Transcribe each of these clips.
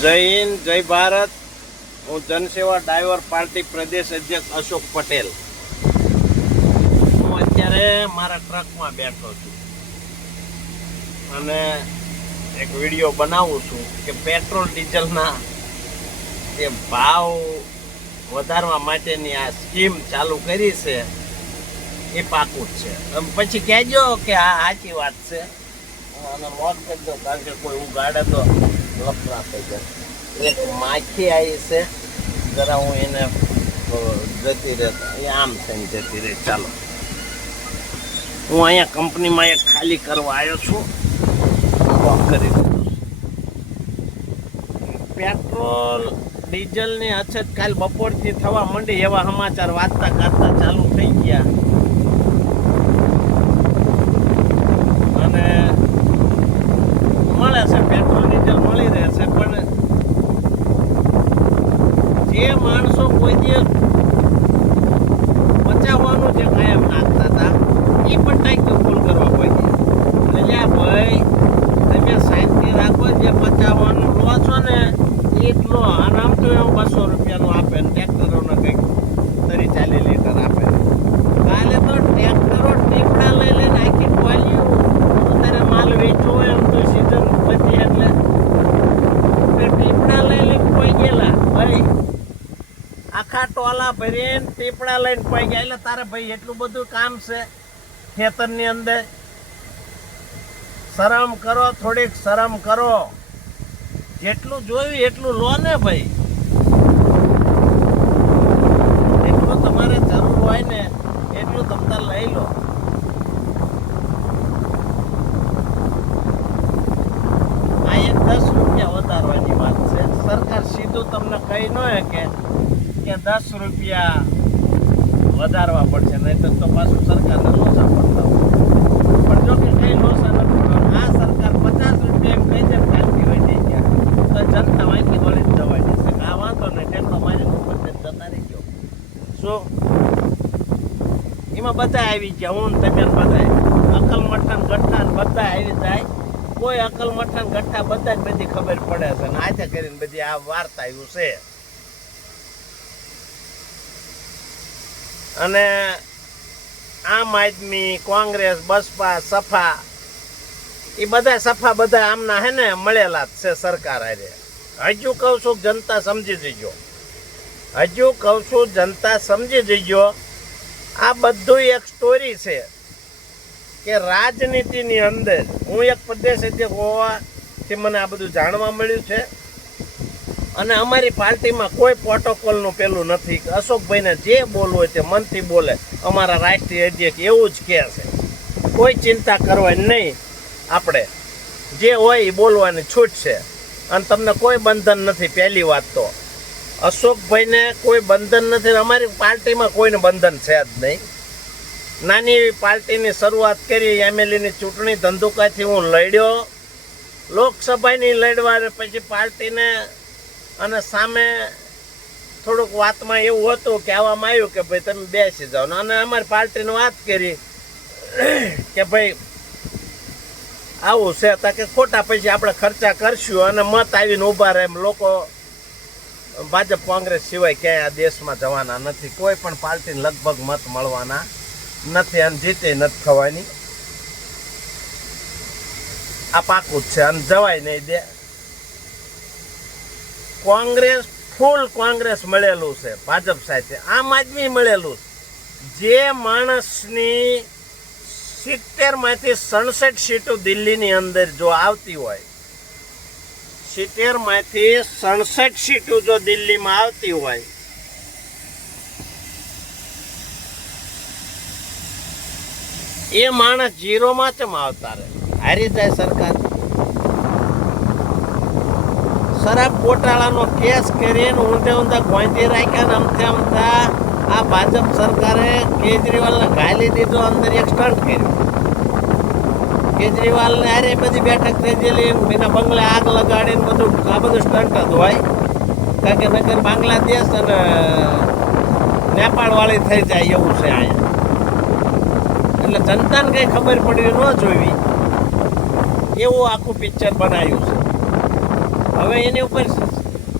જય હિન્દ, જય ભારત. હું જનસેવા ડાયવર પાર્ટી પ્રદેશ અધ્યક્ષ અશોક પટેલ. હું અત્યારે મારા ટ્રકમાં બેઠો છું અને એક વિડીયો બનાવું છું કે પેટ્રોલ ડીઝલના જે ભાવ વધારવા માટેની આ સ્કીમ ચાલુ કરી છે એ પાકું જ છે. પછી કહેજો કે આ સાચી વાત છે અને મોત કરી દો, કારણ કે કોઈ ઉગાડે તો લફડા થઈ જાય. એક માખી આવી છે, જરા હું એને જતી રહે એ આમ થઈને જતી રહે. ચાલો, હું અહીંયા કંપનીમાં એક ખાલી કરવા આવ્યો છું. કરી દીધું. પેટ્રોલ ડીઝલની અછત કાલ બપોરથી થવા માંડી એવા સમાચાર વાંચતા કાઢતા ચાલુ થઈ ગયા અને મળે છે, પેટ્રોલ ડીઝલ મળી રહેશે. પણ જે માણસો કોઈ દિવસ બચાવવાનું જે કાયમ નાખતા હતા એ પણ ટાઈક ફૂલ કરવા પડી. એટલે ભાઈ તમે શાંતિ રાખો, જે બચાવવાનું લો છો ને એ જ લો. અને આમ તો એમ 200 રૂપિયાનું આપે ને ટ્રેક્ટરોને કંઈક 30-40 લીટર આપે. કાલે તો ટ્રેક્ટરો ટીપડા લઈ લઈને આખી ટોલીઓ અત્યારે માલ વેચવો હોય એમ તો સીઝન બધી એટલે ટીપડા લઈ લઈને કોઈ ગયેલા ભાઈ, આખા ટોલા ભરીને ટીપડા લઈને કોઈ ગયા. એટલે તારે ભાઈ એટલું બધું કામ છે ખેતરની અંદર. શરમ કરો, થોડીક શરમ કરો. જેટલું જોયું એટલું લો ને ભાઈ. એટલું તમારે જરૂર હોય ને એટલું તમને લઈ લો. આ એક 10 રૂપિયા વધારવાની વાત છે. સરકાર સીધું તમને કહી ન કે 10 રૂપિયા વધારવા પડશે, નહીં તો પાછું સરકારને લોસા પડતા હોય. પણ જો કે કઈ લોસા નથી. આ સરકાર 50 રૂપિયા એમ કહી દે ફાલતી હોય નહીં ગયા તો જનતા વાંચી વળી જ જવાય જશે. આ વાંધો ને ટેકડો મારીને ઉપર જતા રહી ગયો. શું એમાં બધા આવી ગયા, હું તમે બધા અકલ મઠાન ગઠ્ઠા બધા આવી જાય. કોઈ અકલ મઠાન ગઠ્ઠા બધા જ બધી ખબર પડે છે ને આજે કરીને બધી આ વાર્તા આવ્યું છે. અને આમ આદમી, કોંગ્રેસ, બસપા, સફા એ બધા સફા બધા આમના હે ને મળેલા જ છે સરકાર હારે. હજુ કહું છું જનતા સમજી જજો, હજુ કહું છું જનતા સમજી જજો. આ બધું એક સ્ટોરી છે કે રાજનીતિની અંદર હું એક પ્રદેશ અધ્યક્ષ હોવાથી મને આ બધું જાણવા મળ્યું છે. અને અમારી પાર્ટીમાં કોઈ પ્રોટોકોલનું પેલું નથી. અશોકભાઈને જે બોલવું હોય તે મનથી બોલે. અમારા રાષ્ટ્રીય અધ્યક્ષ એવું જ કહે છે, કોઈ ચિંતા કરવાની નહીં. આપણે જે હોય એ બોલવાની છૂટ છે અને તમને કોઈ બંધન નથી. પહેલી વાત તો અશોકભાઈને કોઈ બંધન નથી. અમારી પાર્ટીમાં કોઈને બંધન છે જ નહીં. નાની એવી પાર્ટીની શરૂઆત કરી. એમએલએની ચૂંટણી ધંધુકાથી હું લડ્યો, લોકસભાની લડવા. પછી પાર્ટીને અને સામે થોડુંક વાતમાં એવું હતું કે આવવામાં આવ્યું કે ભાઈ તમે બેસી જાઓ. અને અમારી પાર્ટીને વાત કરી કે ભાઈ આવું છે તા કે ખોટા પછી આપણે ખર્ચા કરશું અને મત આવીને ઊભા રહે. એમ લોકો ભાજપ કોંગ્રેસ સિવાય ક્યાંય આ દેશમાં જવાના નથી. કોઈ પણ પાર્ટીને લગભગ મત મળવાના નથી અને જીતે નથી થવાની. આ પાકું જ છે અને જવાય નહીં દે. કોંગ્રેસ ફૂલ કોંગ્રેસ મળેલું છે ભાજપ સાથે, આમ આદમી મળેલું છે. જે માણસની 70માંથી 67 સીટો દિલ્હીની અંદર જો આવતી હોય, 70માંથી 67 સીટો જો દિલ્હીમાં આવતી હોય, એ માણસ જીરોમાં કેમ આવતા રહે? હારી જાય સરકાર. શરાબ ગોટાળાનો કેસ કરીને ઊંધે ઊંધા ગોંધી રાખ્યા. અમથે અમથા આ ભાજપ સરકારે કેજરીવાલને ઘાલી દીધો, અંદર એક સ્ટન્ટ કર્યું. કેજરીવાલને અરે બધી બેઠક થઈ ગયેલી, એના બંગલે આગ લગાડીને બધું આ બધું સ્ટન્ટ જ હોય. કારણ કે નગર બાંગ્લાદેશ અને નેપાળ વાળી થઈ જાય એવું છે અહીંયા. એટલે જનતાને કંઈ ખબર પડી ન જોવી એવું આખું પિક્ચર બનાવ્યું છે. હવે હવે એની ઉપર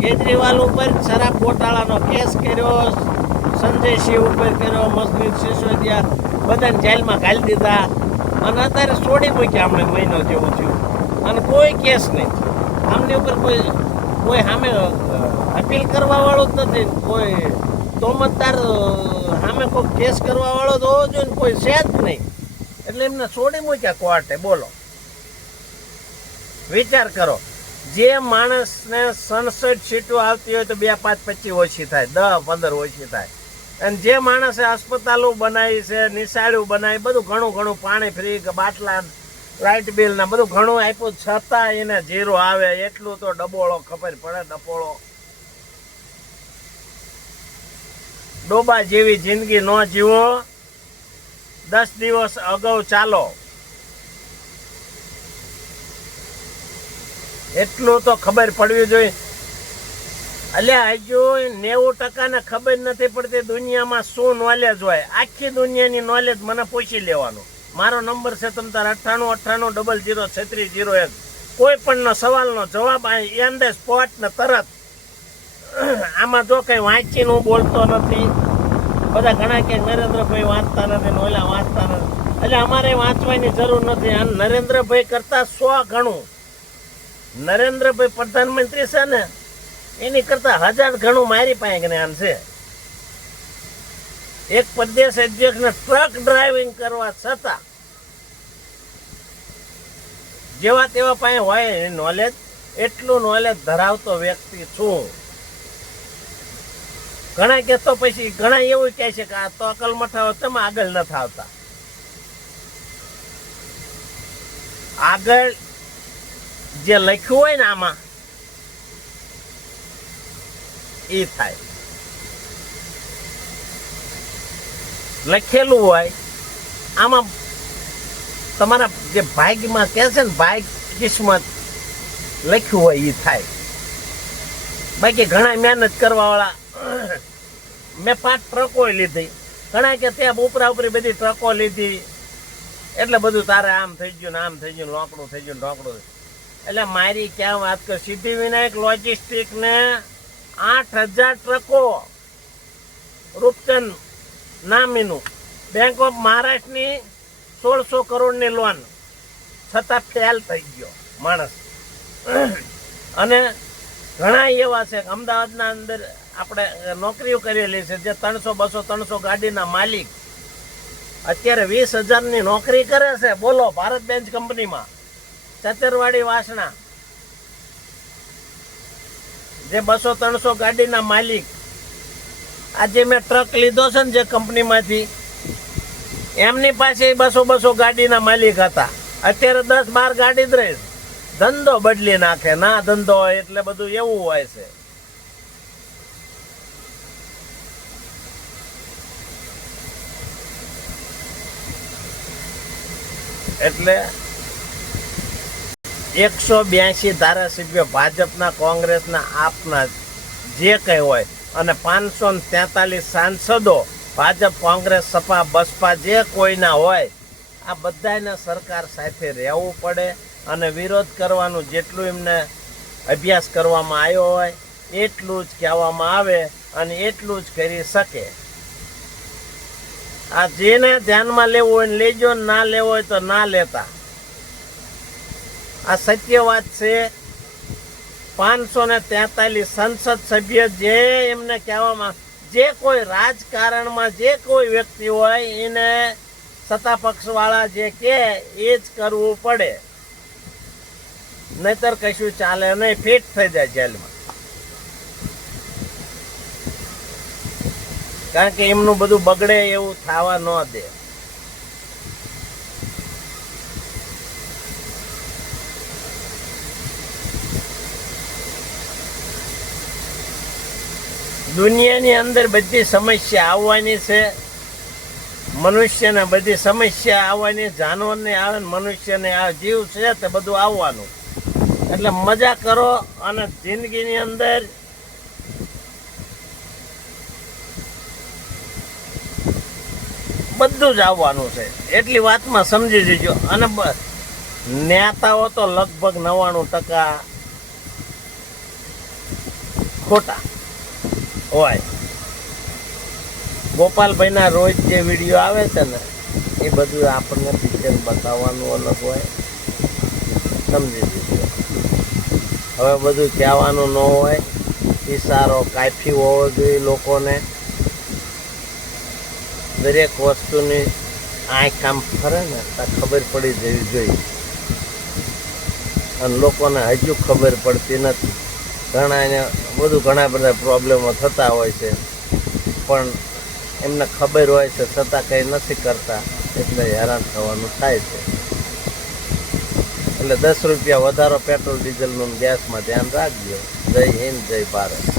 કેજરીવાલ ઉપર શરાબ ગોટાળાનો કેસ કર્યો, સંજય સિંહ ઉપર કર્યો, મસનીદ સિસોદિયા બધાને જેલમાં ઘાલી દીધા અને અત્યારે છોડી મૂક્યા હમણાં મહિનો જેવું થયું અને કોઈ કેસ નહીં. આમની ઉપર કોઈ સામે અપીલ કરવા વાળો જ નથી, કોઈ તોમતદાર સામે કોઈ કેસ કરવા વાળો તો હોવો જોઈએ ને કોઈ છે જ નહીં. એટલે એમને છોડી મૂક્યા કોર્ટે. બોલો, વિચાર કરો. જે માણસને 67 સીટો આવતી હોય તો 2, 5, 25 ઓછી થાય, 10, 15 ઓછી થાય. અને જે માણસે અસ્પતાલો બનાવી છે, નિશાળું બનાવી, બધું ઘણું પાણી ફ્રી, બાટલા, લાઇટ બિલ ને બધું ઘણું આપ્યું, છતાં એને 0 આવે. એટલું તો ડબોળો ખબર પડે. ડબોળો ડોબા જેવી જિંદગી ન જીવો. 10 દિવસ અગાઉ ચાલો, એટલું તો ખબર પડવી જોઈએ. અલ્યા હજુ 90% ને ખબર નથી પડતી દુનિયામાં શું નોલેજ હોય. આખી દુનિયાની નોલેજ મને પૂછી લેવાનું. મારો નંબર છે તમ તાર 989800063001. કોઈ પણનો સવાલનો જવાબ ઓન ધ સ્પોટ ને તરત. આમાં જો કઈ વાંચીને હું બોલતો નથી. બધા ઘણા કે નરેન્દ્રભાઈ વાંચતા નથી ને ઓલા વાંચતા નથી. એટલે અમારે વાંચવાની જરૂર નથી. આ નરેન્દ્રભાઈ કરતા 100 ગણું. નરેન્દ્રભાઈ પ્રધાનમંત્રી છે ને એની કરતા 1000 ગણું મારી પાસે જ્ઞાન છે. એક પ્રદેશ અધ્યક્ષને ટ્રક ડ્રાઇવિંગ કરવા છતાં જેવા તેવા પાસે હોય નોલેજ, એટલું નોલેજ ધરાવતો વ્યક્તિ છું. ઘણા કે તો પછી ઘણા એવું કહે છે કે આ તો અકલ મઠાવો, તમે આગળ નથી આવતા. આગળ જે લખ્યું હોય ને આમાં એ થાય. લખેલું હોય આમાં તમારા જે ભાગ્યમાં કહે છે ને, ભાગ કિસ્મત લખ્યું હોય એ થાય. બાકી ઘણા મહેનત કરવા વાળા, મેં 5 ટ્રકો લીધી. ઘણા કે ત્યાં ઉપરા ઉપરી બધી ટ્રકો લીધી એટલે બધું તારે આમ થઈ ગયું ને આમ થઈ ગયું, લોકડું થઈ ગયું, ઢોકડું. એટલે મારી ક્યાં વાત કર, સિદ્ધિવિનાયક લોજિસ્ટિક ને 8000 ટ્રકો, રૂપચંદ નામીનું, બેંક ઓફ મહારાષ્ટ્રની 1600 કરોડની લોન, છતાં ફેલ થઈ ગયો માણસ. અને ઘણા એવા છે અમદાવાદના અંદર આપણે નોકરીઓ કરેલી છે જે 300, 200, 300 ગાડીના માલિક અત્યારે 20,000ની નોકરી કરે છે. બોલો, ભારત બેન્ચ કંપનીમાં, ચતરવાડી વાસણા, જે 200, 300 ગાડીના માલિક. આજે મેં ટ્રક લીધો છે ને જે કંપનીમાંથી, એમની પાસે 200 ગાડીના માલિક હતા. અત્યારે 10, 12 ગાડી જ રહે. ધંધો બદલી નાખે. ના ધંધો હોય એટલે બધું એવું હોય છે. એટલે 182 ધારાસભ્યો ભાજપના, કોંગ્રેસના, આપના જે કંઈ હોય અને 543 સાંસદો ભાજપ, કોંગ્રેસ, સપા, બસપા જે કોઈના હોય, આ બધાને સરકાર સાથે રહેવું પડે અને વિરોધ કરવાનું જેટલું એમને અભ્યાસ કરવામાં આવ્યો હોય એટલું જ કહેવામાં આવે અને એટલું જ કરી શકે. આ જેને ધ્યાનમાં લેવું હોય ને લેજો, ના લેવો હોય તો ના લેતા. આ સત્ય વાત છે. 543 સંસદ સભ્ય જે એમને કહેવામાં, જે કોઈ રાજકારણમાં જે કોઈ વ્યક્તિ હોય એને સત્તા પક્ષવાળા જે કહે એ જ કરવું પડે, નહીતર કશું ચાલે નહીં. ફિટ થઈ જાય જેલમાં. કારણ કે એમનું બધું બગડે એવું થવા ન દે. દુનિયાની અંદર બધી સમસ્યા આવવાની છે. મનુષ્યને બધી સમસ્યા આવવાની, જાનવરને આવે ને મનુષ્યને આવે. જીવ છે તે બધું આવવાનું. એટલે મજા કરો અને જિંદગીની અંદર બધું જ આવવાનું છે. એટલી વાતમાં સમજી જજો. અને નેતાઓ તો લગભગ 99% ખોટા હોય. ગોપાલભાઈના રોજ જે વિડીયો આવે છે ને એ બધું આપણને પિક્ચર બતાવવાનું અલગ હોય, સમજી દીધું. હવે બધું કહેવાનું ન હોય, ઈશારો કાફી હોવો જોઈએ લોકોને. દરેક વસ્તુની આંખ આમ ફરે ને ત્યાં ખબર પડી જવી જોઈએ, અને લોકોને હજુ ખબર પડતી નથી. ઘણા બધા પ્રોબ્લેમો થતા હોય છે, પણ એમને ખબર હોય છે છતાં કંઈ નથી કરતા, એટલે હેરાન થવાનું થાય છે. એટલે 10 રૂપિયા વધારો પેટ્રોલ ડીઝલનું ગેસમાં ધ્યાન રાખજો. જય હિન્દ, જય ભારત.